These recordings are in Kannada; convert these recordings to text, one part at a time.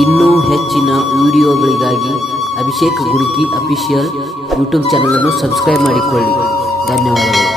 ಇನ್ನೂ ಹೆಚ್ಚಿನ ವಿಡಿಯೋಗಳಿಗಾಗಿ ಅಭಿಷೇಕ್ ಗುರುಕಿ ಅಫಿಷಿಯಲ್ ಯೂಟ್ಯೂಬ್ ಚಾನಲನ್ನು ಸಬ್ಸ್ಕ್ರೈಬ್ ಮಾಡಿಕೊಳ್ಳಿ. ಧನ್ಯವಾದಗಳು.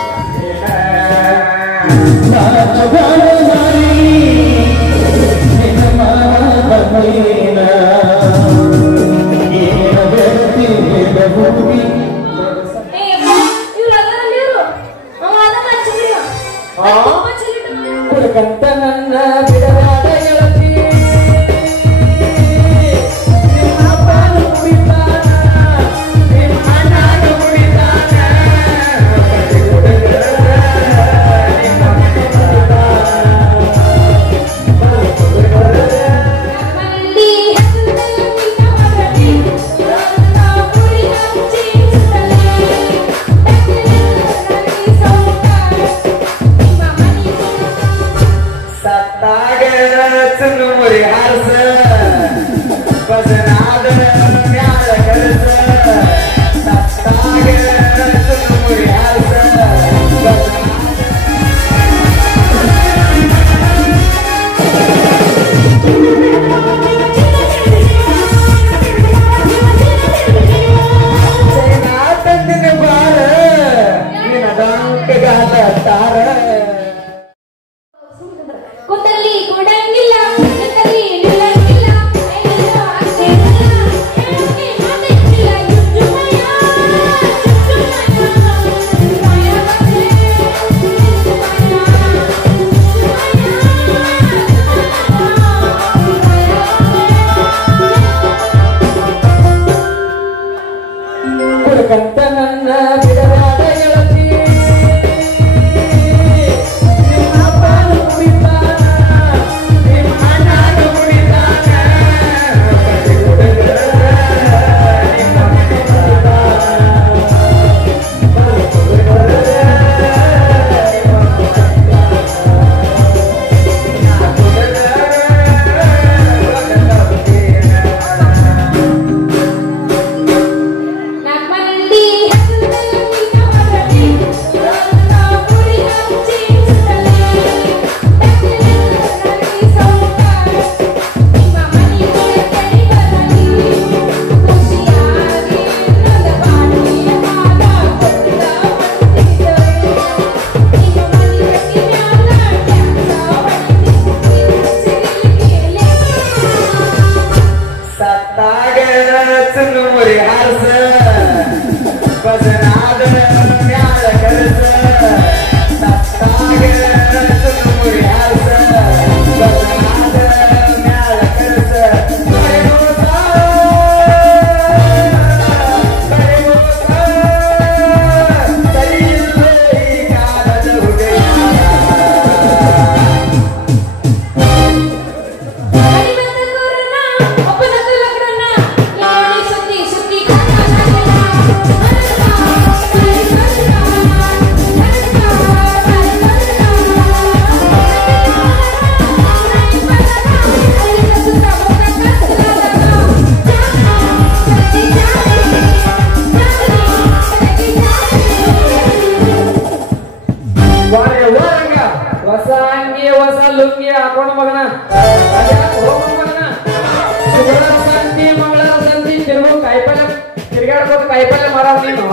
ಕಾಯಿಪಲ್ಲೆ ಮಾರಾವ ನೀನು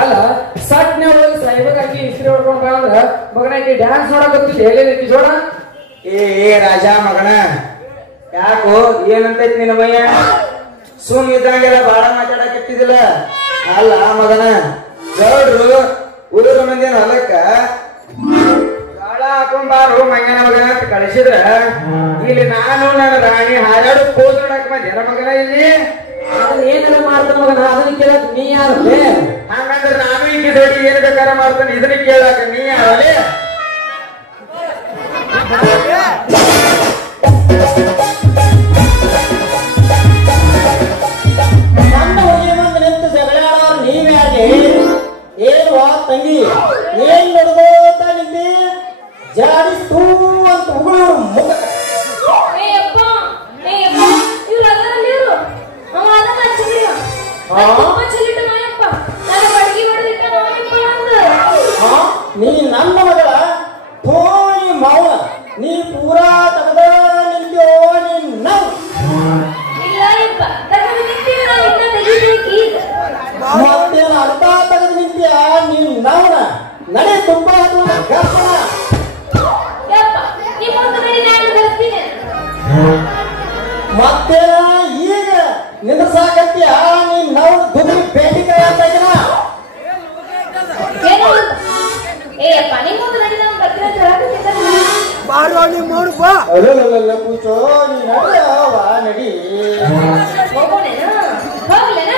ಅಲ್ಲ ಸಟ್ನೆ ಹೋಗಿ ಸಾಯ್ಬೇಕಾಗಿ ಇಸ್ತ್ರಿ ಹೊಡ್ಕೊಂಡ್ ಬಂದ್ರ ಮಗನ ಈ ಡ್ಯಾನ್ಸ್ ನೋಡಕತ್ತಿದ್ದೆ ಎಲ್ಲೈತಿ ಜೋಡ ಏ ರಾಜ ಮಗನ ಯಾಕೋ ಏನಂತೈತಿ ನಿನ್ನ ಮಯ್ಯ ಸುಮ್ ಇದ್ದಂಗೆಲ್ಲ ಬಾಳ ಮಾತಾಡಕತ್ತಿದಿಲ್ಲ ಅಲ್ಲ ಮಗನ ಗೌಡ್ರು ಊರ ಮಂದಿನ ಹೊಲಕ್ಕ ಗಾಳ ಹಾಕೊಂಡ್ ಬಾರು ಮಯ್ಯನ ಮಗನ ಅಂತ ಕಳಿಸಿದ್ರ ಇಲ್ಲಿ ನಾನು ನನ್ನ ರಾಣಿ ಹಾಡಾಡು ಪೋಸ್ ನೋಡಕ್ ಬಂದೇನ ಮಗನ ಇಲ್ಲಿ ಅದನ್ನ ಏನಾರ ಮಾಡ್ತಾನ ಮಗನ ಅದನ್ನ ಕೇಳಕ್ ನೀ ಯಾರು ಹಂಗಂದ್ರೆ ನಾನು ಈಗ ದೊಡ್ಡ ಏನ್ ಬೇಕಾರ ಮಾಡ್ತಾನೆ ಇದನ್ನ ಕೇಳಾಕ ನೀ ಯಾರೇ ನನ್ನ ಹೊಗೆ ಮುಂದೆ ನಿಂತು ಜಗಳಾಡೋರು ನೀವ್ಯಾಗೆ ಏನು ತಂಗಿ ಏನ್ ನೋಡ್ಬೋತ ನಿಂತಿ ಜಾಡಿಸ್ತೂ ಅಂತ ಉಗುಳೋರು ಮುಖ ನೀ ನನ್ನ ಮಗಳ ಥೋನಿ ಮೌನ ನೀ ಪೂರಾ ತಗದ ನಿಂತ್ಯೋ ಮತ್ತೆ ಈಗ ನಿಂದ್ರಸಾಕತ್ತೀಯ ನೀನ್ ನಾವು ದುಡ್ಡು ಬೇಡಿಕೆ ಅಂತಾಗಿನ ಏನು ಏ ಪಾನಿ ಮುಂದೆ ನಡಿ ನಾನು ಬರ್ತೀನಿ ಅಂತ ಹೇಳಕತ್ತಿದ್ದೆ ಅಲ್ಲ ಕೂಚೋ ನೀ ನಡಿಯವ್ವ ನಡಿ ಹೋಗೋಣೇನ ಹೋಗ್ಲೇನ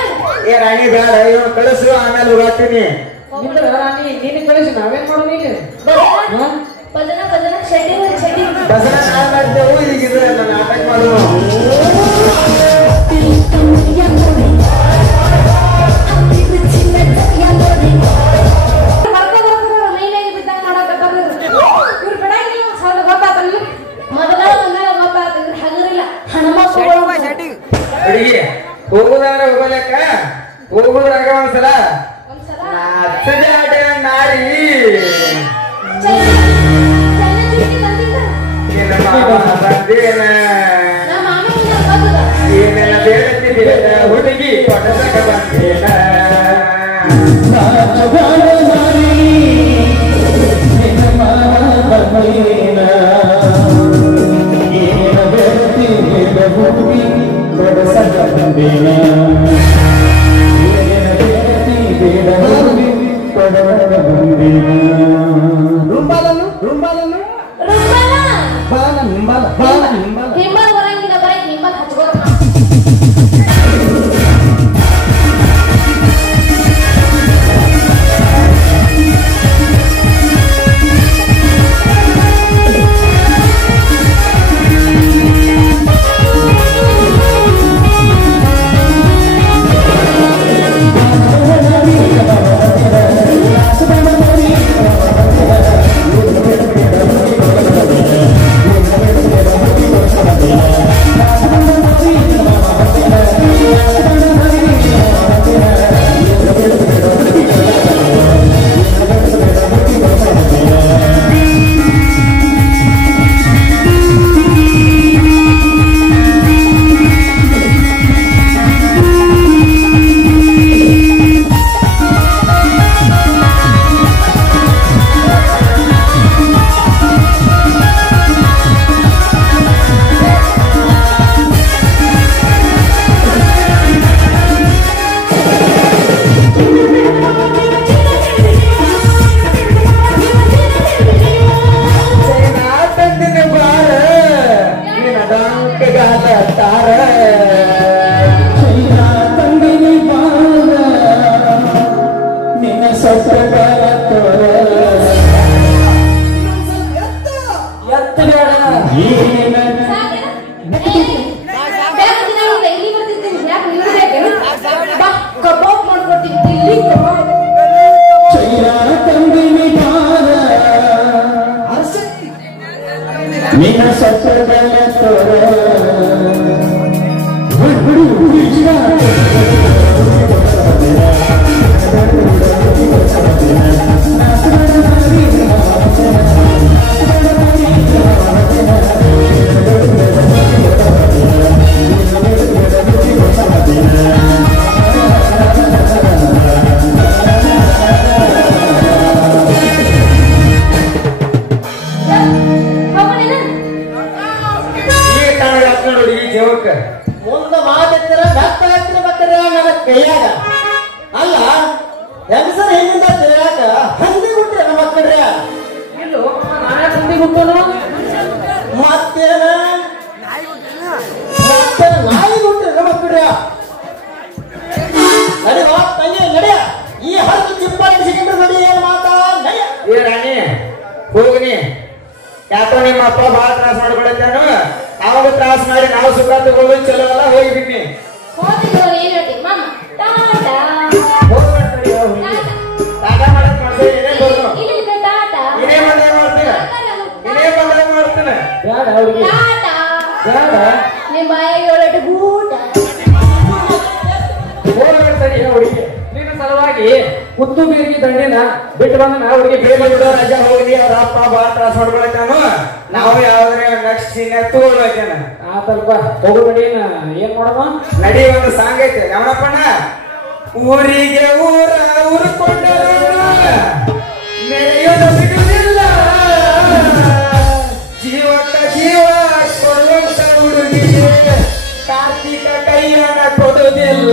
ಏ ರಾಣಿ ಬೇಡ ಇವನು ಕಳಿಸು ಆಮೇಲೆ ಹೋಗ್ತೀನಿ ನಿಂದ್ರ ರಾಣಿ ನೀನು ಕಳಿಸಿ ನಾವೇನ್ ಮಾಡೋದು ಈಗ ಭಜನ ಭಜನ ಶೆಡ್ಡಿ ದಸರಾ ನಾನ್ ಮಾಡ್ತೇವು ಈಗ ಇದು ನಾಟಕ ಮಾಡೋದು ಹುಡುಗಿ ಹೋಗುದಾರ ಹೋಗಲಕ್ಕ ಹೋಗುದ್ರಾಗ ಒಂದ್ಸಲ ನಾರಿ ಬಂದೇನ ಏನೆಲ್ಲ ಬೇಡತ್ತಿದ್ದೀರ ಹುಡುಗಿ ಪಟಕ ಬಂದೇನ ಹಿಂಬಲ್ ಬರಂಗಿಲ್ಲ ಬರೀ ಹಿಂಬಲ್ ಹಚ್ಕೋತ ಮುಂದೆ ಮಾತಿರ ಬೆತ್ತ ಹತ್ತಿರ ಬಕ್ಕರ ನನ್ನ ಕೈಯಾಗ ಅಲ್ಲ ಹೆಂಗಸರ ಹಿಂದಿಂದ ತಿರ್ಯಾಕ ಹಂದಿ ಬಿಟ್ರೆ ನಮ್ಮ ಮಕ್ಕಳ್ರಿ ಇಲ್ಲೋ ನಾನೇ ಸಂದಿ ಹುಟ್ಟೋನು ಮತ್ತೇನ ನಾಯಿ ಬಿಟ್ರೆ ನಮ್ಮ ಮಕ್ಕಳ್ರಿ ನಡಿ ತಂಗಿ ನಡಿಯ ಈ ಹತ್ತು ಚಿಪ್ಪಾಡಿ ಸಿಕ್ಕಿದ್ರೆ ನಡಿ ಏನ್ ಮಾತಾ ನಡಿಯ ಏ ರಾಣಿ ಹೋಗ್ನಿ ಯಾಕೋ ನಿಮ್ಮ ಅಪ್ಪ ಬಹಳ ತ್ರಾಸ ಮಾಡ್ಕೊಳತ್ತಾನು ಅವಾಗ ತ್ರಾಸ ಮಾಡಿ ನಾವು ಸುಖ ತಗೊಳ್ಳೋದು ಚಲೋ ಅಲ್ಲ ಹೋಗಿಬಿಟ್ನಿ ಹೋಗಿದ್ರು ಏನ್ ಹೇಳ್ತಿ ಮಾಮ ಟಾಟಾ ಟಾಟಾ ಮಾಡಕ್ ಮಾಡ್ತೇವೆ ಇದೇ ಬೋಲು ಇಲ್ಲ ಟಾಟಾ ಇದೇ ಬಂದಾಗ ಮಾಡ್ತೇನೆ ಇದೇ ಬಂದಾಗ ಮಾಡ್ತೇನೆ ಬೇಡ ಅವ್ರಿಗೆ ಟಾಟಾ ಬೇಡ ನಿಮ್ಮ ಬಾಯಿಗೆ ಒಳ್ಳೆ ಗೂಟ ಹೋಗ್ಬೇಡ್ತಾನೆ ಅವ್ರಿಗೆ ನಿನ್ನ ಸಲುವಾಗಿ ಕುತ್ತು ಬೀರ್ಗಿ ದಂಡಿನ ಬಿಟ್ಟು ಬಂದ ಅವ್ರಿಗೆ ಬೇರೆ ಬಿಡೋ ರಜಾ ಹೋಗ್ಲಿ ಅವ್ರ ಅಪ್ಪ ಬಹಳ ತ್ರಾಸ ಮಾಡ್ಕೊಳತ್ತಾನು ನಾವು ಯಾವ್ದಾರ ನೆಕ್ಸ್ಟ್ ಸೀನ್ ತಗೊಳ್ಬೇಕೇನ ಆತಲ್ಪ ತಗೋಬೇಡಿ ಏನ್ ಮಾಡೋಣ ನಡಿ ಒಂದು ಸಾಂಗ್ ಐತೆ ಯಾವನಪ್ಪಣ್ಣ ಊರಿಗೆ ಊರ್ಕೊಂಡರು ಮೆರೆಯೋದು ಬಿಡುವುದಿಲ್ಲ ಜೀವಕ್ಕ ಜೀವ ಕೊಡುವಂತ ಕೈಯನ ಕೊಡುವುದಿಲ್ಲ